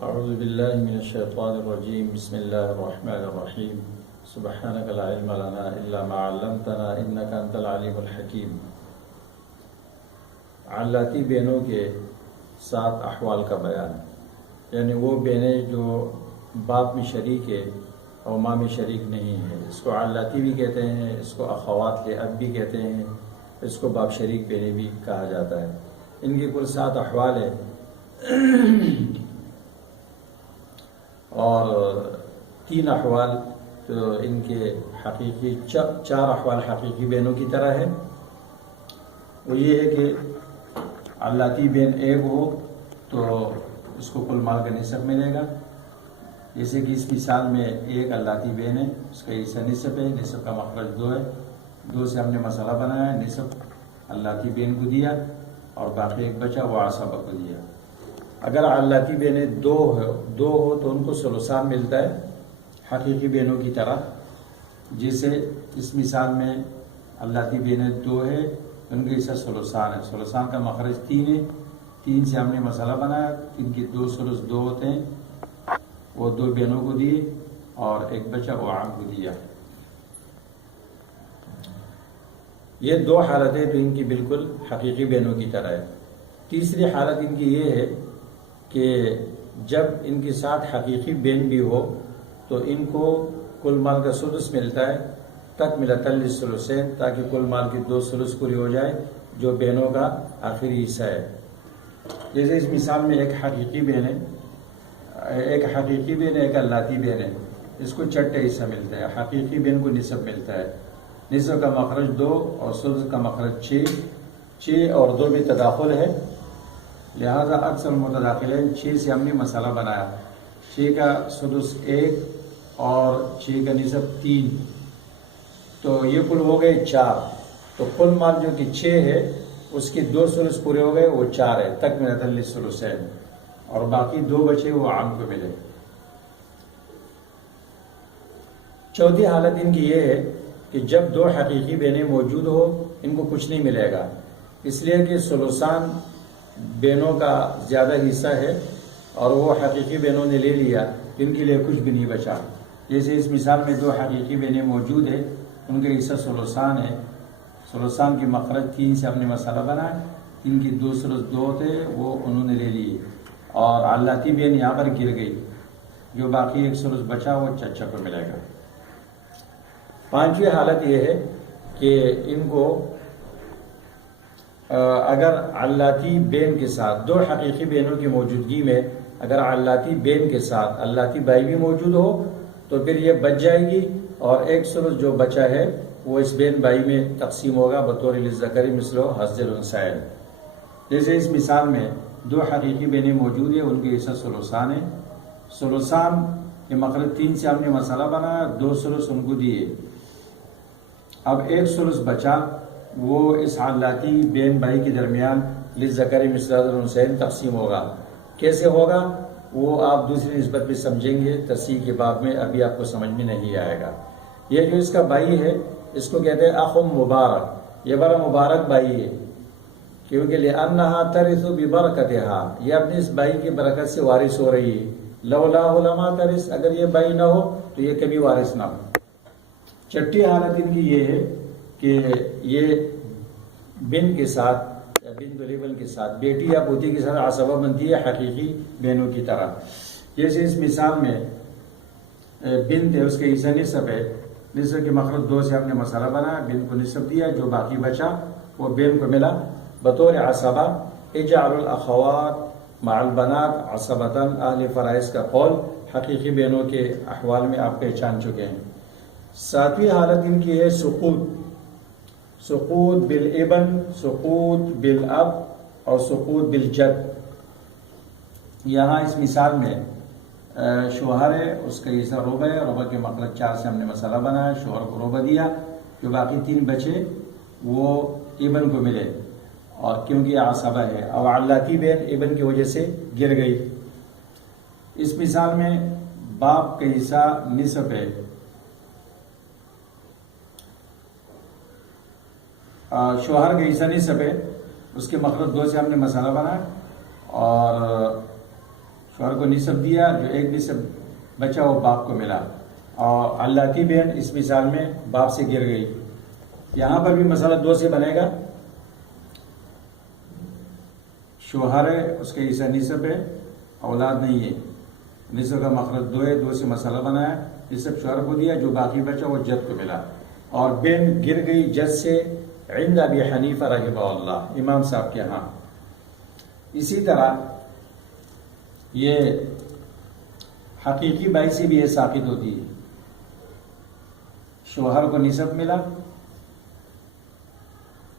أعوذ بالله من الشيطان الرجيم بسم الله الرحمن الرحيم سبحانك لا علم لنا إلا ما علمتنا إنك أنت العليم الحكيم۔ علاتی بہنوں کے 7 احوال کا بیان، یعنی وہ بہنیں جو باپ میں شریک ہے اور ماں میں شریک نہیں ہے، اس کو علاتی بھی کہتے ہیں، اس کو اخوات اب بھی کہتے ہیں، اس کو باپ شریک بہنیں بھی کہا جاتا ہے۔ ان کے کل 7 احوال ہیں اور 3 احوال تو ان کے حقیقی 4 احوال حقیقی بہنوں کی طرح ہے۔ وہ یہ ہے کہ علاتی بہن ایک ہو تو اس کو کل مال کا نصف ملے گا، جیسے کہ اس مثال میں ایک علاتی بہن ہے، اس کا حصہ نصف ہے، نصف کا مخرج 2 ہے، 2 سے ہم نے مسئلہ بنایا، نصف علاتی بہن کو دیا اور باقی ایک بچا وہ عصبہ کو دیا۔ اگر علاتی بہنیں 2 ہو تو ان کو ثلثان ملتا ہے حقیقی بہنوں کی طرح، جیسے اس مثال میں علاتی بہنیں 2 ہے، ان کے حصہ ثلثان ہے، ثلثان کا مخرج 3 ہے، 3 سے ہم نے مسئلہ بنایا، 3 کے 2 ثلث 2 ہوتے ہیں، وہ 2 بہنوں کو دیے اور ایک بچہ وہ عام کو دیا۔ یہ 2 حالتیں تو ان کی بالکل حقیقی بہنوں کی طرح ہے۔ تیسری حالت ان کی یہ ہے کہ جب ان کے ساتھ حقیقی بہن بھی ہو تو ان کو کل مال کا سدس ملتا ہے، تکملۃ للثلثین، تاکہ کل مال کی 2 ثلث پوری ہو جائے جو بہنوں کا آخری حصہ ہے۔ جیسے اس مثال میں ایک حقیقی بہن ہے، ایک علاتی بہن ہے، اس کو چھٹا حصہ ملتا ہے، حقیقی بہن کو نصف ملتا ہے، نصف کا مخرج 2 اور سدس کا مخرج 6 اور 2 میں تداخل ہے، لہذا اکثر متداخلین 6 سے ہم نے مسئلہ بنایا، 6 کا سدس 1 اور 6 کا نصف 3، تو یہ کل ہو گئے 4، تو کل مال جو کہ 6 ہے اس کے 2 ثلث پورے ہو گئے، وہ 4 ہے، تکملۃ للثلثین، اور باقی 2 بچے وہ عام کو ملے۔ چوتھی حالت ان کی یہ ہے کہ جب 2 حقیقی بہنیں موجود ہو ان کو کچھ نہیں ملے گا، اس لیے کہ ثلثان بہنوں کا زیادہ حصہ ہے اور وہ حقیقی بہنوں نے لے لیا، ان کے لیے کچھ بھی نہیں بچا۔ جیسے اس مثال میں 2 حقیقی بہنیں موجود ہیں، ان کے حصہ ثلثان ہے، ثلثان کی مخرج 3 سے ہم نے مسئلہ بنایا، 3 کی 2 ثلث 2 ہوتے وہ انہوں نے لے لیے، اور علاتی بہن یہاں پر گر گئی، جو باقی 1 ثلث بچا وہ چچا کو ملے گا۔ 5ویں حالت یہ ہے کہ ان کو اگر علاتی بہن کے ساتھ 2 حقیقی بہنوں کی موجودگی میں اگر علاتی بہن کے ساتھ علاتی بھائی بھی موجود ہو تو پھر یہ بچ جائے گی، اور 1 ثلث جو بچا ہے وہ اس بہن بھائی میں تقسیم ہوگا بطور للذکر مثل حظ الانثیین۔ جیسے اس مثال میں 2 حقیقی بہنیں موجود ہیں، ان کے حصہ ثلثان ہے، ثلثان کے مخرج 3 سے ہم نے مسئلہ بنایا، 2 ثلث ان کو دیے، اب 1 ثلث بچا وہ اس علاتی بہن بھائی کے درمیان للذکر مثل حظ الانثیین تقسیم ہوگا۔ کیسے ہوگا وہ آپ دوسری نسبت بھی سمجھیں گے، تصحیح کے باب میں، ابھی آپ کو سمجھ میں نہیں آئے گا۔ یہ جو اس کا بھائی ہے اس کو کہتے ہیں اخ مبارک، یہ بڑا مبارک بھائی ہے، کیونکہ لأنها ترث ببرکتها، یہ اپنے اس بھائی کی برکت سے وارث ہو رہی ہے، لولاہ لما ترث، اگر یہ بھائی نہ ہو تو یہ کبھی وارث نہ ہو۔ چھٹی حالت ان کی یہ ہے کہ یہ بن کے ساتھ یا بنت الابن کے ساتھ، بیٹی یا پوتی کے ساتھ عصبہ بنتی ہے حقیقی بہنوں کی طرح۔ جیسے اس مثال میں بنت ہے، اس کے حصہ نصف ہے، نصف کے مخرج 2 سے ہم نے مسئلہ بنایا، بنت کو نصف دیا، جو باقی بچا وہ بہن کو ملا بطور عصبہ۔ اجعل الاخوات مع البنات عصبتاً، اہل فرائض کا قول حقیقی بہنوں کے احوال میں آپ پہچان چکے ہیں۔ 7ویں حالت ان کی ہے سقوط بالابن، سقوط بالاب اور سقوط بالجد۔ یہاں اس مثال میں شوہر ہے، اس کا حصہ ربع ہے، ربع کے مخرج 4 سے ہم نے مسئلہ بنایا، شوہر کو ربع دیا، جو باقی 3 بچے وہ ابن کو ملے، اور کیونکہ یہ عصبہ ہے، اور علاتی بہن ابن کی وجہ سے گر گئی۔ اس مثال میں باپ کا حصہ نصف ہے، شوہر کا حصہ نصف ہے، اس کے مخرج 2 سے ہم نے مسئلہ بنایا، اور شوہر کو نصف دیا، جو ایک نصف بچا وہ باپ کو ملا، اور علاتی بہن اس مثال میں باپ سے گر گئی۔ یہاں پر بھی مسئلہ 2 سے بنے گا، شوہر ہے، اس کے حصہ نصف ہے، اولاد نہیں ہے، نصف کا مخرج 2 ہے، 2 سے مسئلہ بنایا، نصف شوہر کو دیا، جو باقی بچا وہ جد کو ملا، اور بہن گر گئی جد سے عند ابی حنیفہ رحمہ اللہ، امام صاحب کے ہاں۔ اسی طرح یہ حقیقی بائی سے بھی یہ ساقط ہوتی ہے، شوہر کو نصف ملا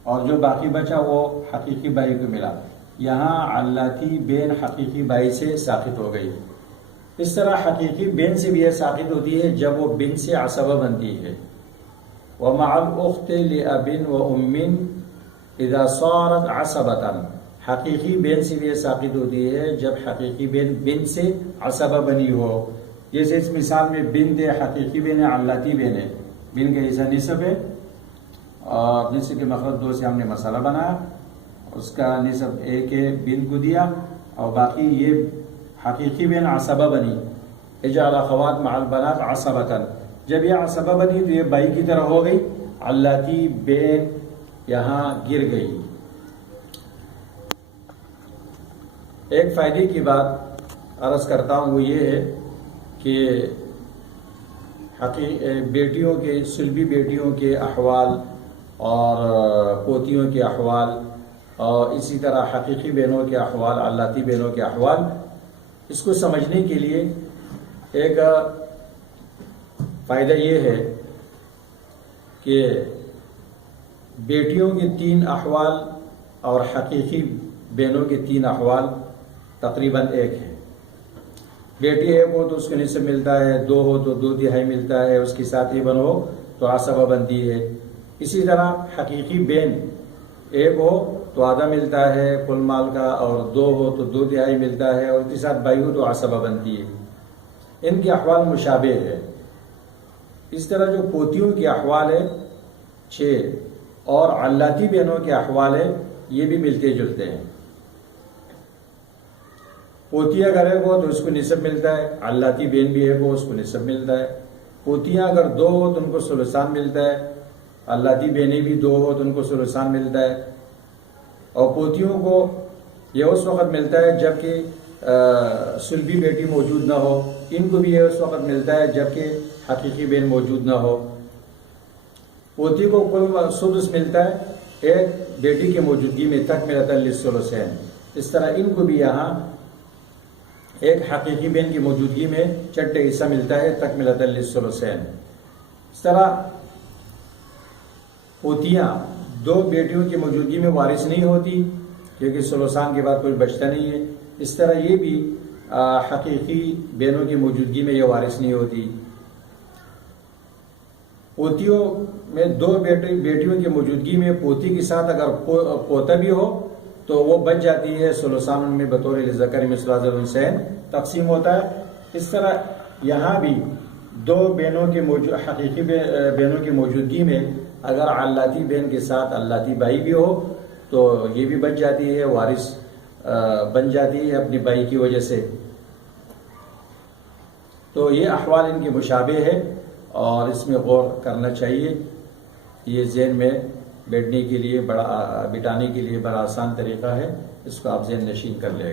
اور جو باقی بچا وہ حقیقی بائی کو ملا، یہاں علاتی بین حقیقی بائی سے ساقط ہو گئی۔ اس طرح حقیقی بین سے بھی یہ ساقط ہوتی ہے جب وہ بن سے عصبہ بنتی ہے۔ وَمَعَ الْأُخْتِ لِأَبٍ وَأُمٍّ إِذَا صَارَتْ عَصَبَةً، حقیقی بین سے بھی یہ ساقط ہوتی ہے جب حقیقی بین بن سے عصبہ بنی ہو۔ جیسے اس مثال میں بن دے، حقیقی بین ہے، علاتی بین ہے، بن کا حصہ نصف ہے، اور نصف کے مخرج 2 سے ہم نے مسئلہ بنایا، اس کا نصف 1 ہے، بن کو دیا، اور باقی یہ حقیقی بین عصبہ بنی، اجعل اخوات مع البنات عصبۃ، جب یہ عصبہ بنی تو یہ بائی کی طرح ہو گئی، علاتی بین یہاں گر گئی۔ ایک فائدے کی بات عرض کرتا ہوں، وہ یہ ہے کہ بیٹیوں کے، سلبی بیٹیوں کے احوال اور پوتیوں کے احوال، اور اسی طرح حقیقی بہنوں کے احوال، علاتی بہنوں کے احوال، اس کو سمجھنے کے لیے ایک فائدہ یہ ہے کہ بیٹیوں کے 3 احوال اور حقیقی بہنوں کے 3 احوال تقریباً ایک ہے۔ بیٹی 1 ہو تو اس کو نصف ملتا ہے، 2 ہو تو 2/3 ملتا ہے، اس کی ساتھی بہن ہو تو عصبہ بنتی ہے۔ اسی طرح حقیقی بہن 1 ہو تو آدھا ملتا ہے کل مال کا، اور 2 ہو تو 2/3 ملتا ہے، اور اس کے ساتھ بائی ہو تو عصبہ بنتی ہے۔ ان کے احوال مشابہ ہے۔ اس طرح جو پوتیوں کے احوال ہے 6، اور علاتی بہنوں کے احوال ہے یہ بھی ملتے جلتے ہیں۔ پوتی اگر 1 ہو تو اس کو نصف ملتا ہے، علاتی بہن بھی 1 ہو اس کو نصف ملتا ہے۔ پوتیاں اگر 2 ہو تو ان کو ثلثان ملتا ہے، علاتی بہنیں بھی 2 ہو تو ان کو ثلثان ملتا ہے، اور پوتیوں کو یہ اس وقت ملتا ہے جب کہ سلبی بیٹی موجود نہ ہو، ان کو بھی یہ اس وقت ملتا ہے جب کہ حقیقی بہن موجود نہ ہو۔ پوتی کو کل سدس ملتا ہے ایک بیٹی کی موجودگی میں، تکملۃ للثلثین۔ اس طرح ان کو بھی یہاں ایک حقیقی بہن کی موجودگی میں 4 حصہ ملتا ہے، تکملۃ للثلثین۔ اس طرح پوتیاں 2 بیٹیوں کی موجودگی میں وارث نہیں ہوتی کیونکہ ثلثان کے بعد کوئی بچتا نہیں ہے، اس طرح یہ بھی حقیقی بہنوں کی موجودگی میں یہ وارث نہیں ہوتی۔ پوتیوں میں 2 بیٹیوں کی موجودگی میں پوتی کے ساتھ اگر پوتا بھی ہو تو وہ بچ جاتی ہے، ثلثان ان میں بطور للذکر مثل حظ الانثیین تقسیم ہوتا ہے۔ اس طرح یہاں بھی 2 بہنوں کے حقیقی بہنوں کی موجودگی میں اگر علاتی بہن کے ساتھ علاتی بائی بھی ہو تو یہ بھی بچ جاتی ہے، وارث بن جاتی ہے اپنی بائی کی وجہ سے۔ تو یہ احوال ان کے مشابہ ہے اور اس میں غور کرنا چاہیے۔ یہ ذہن میں بٹانے کے لیے بڑا آسان طریقہ ہے، اس کو آپ ذہن نشین کر لیں۔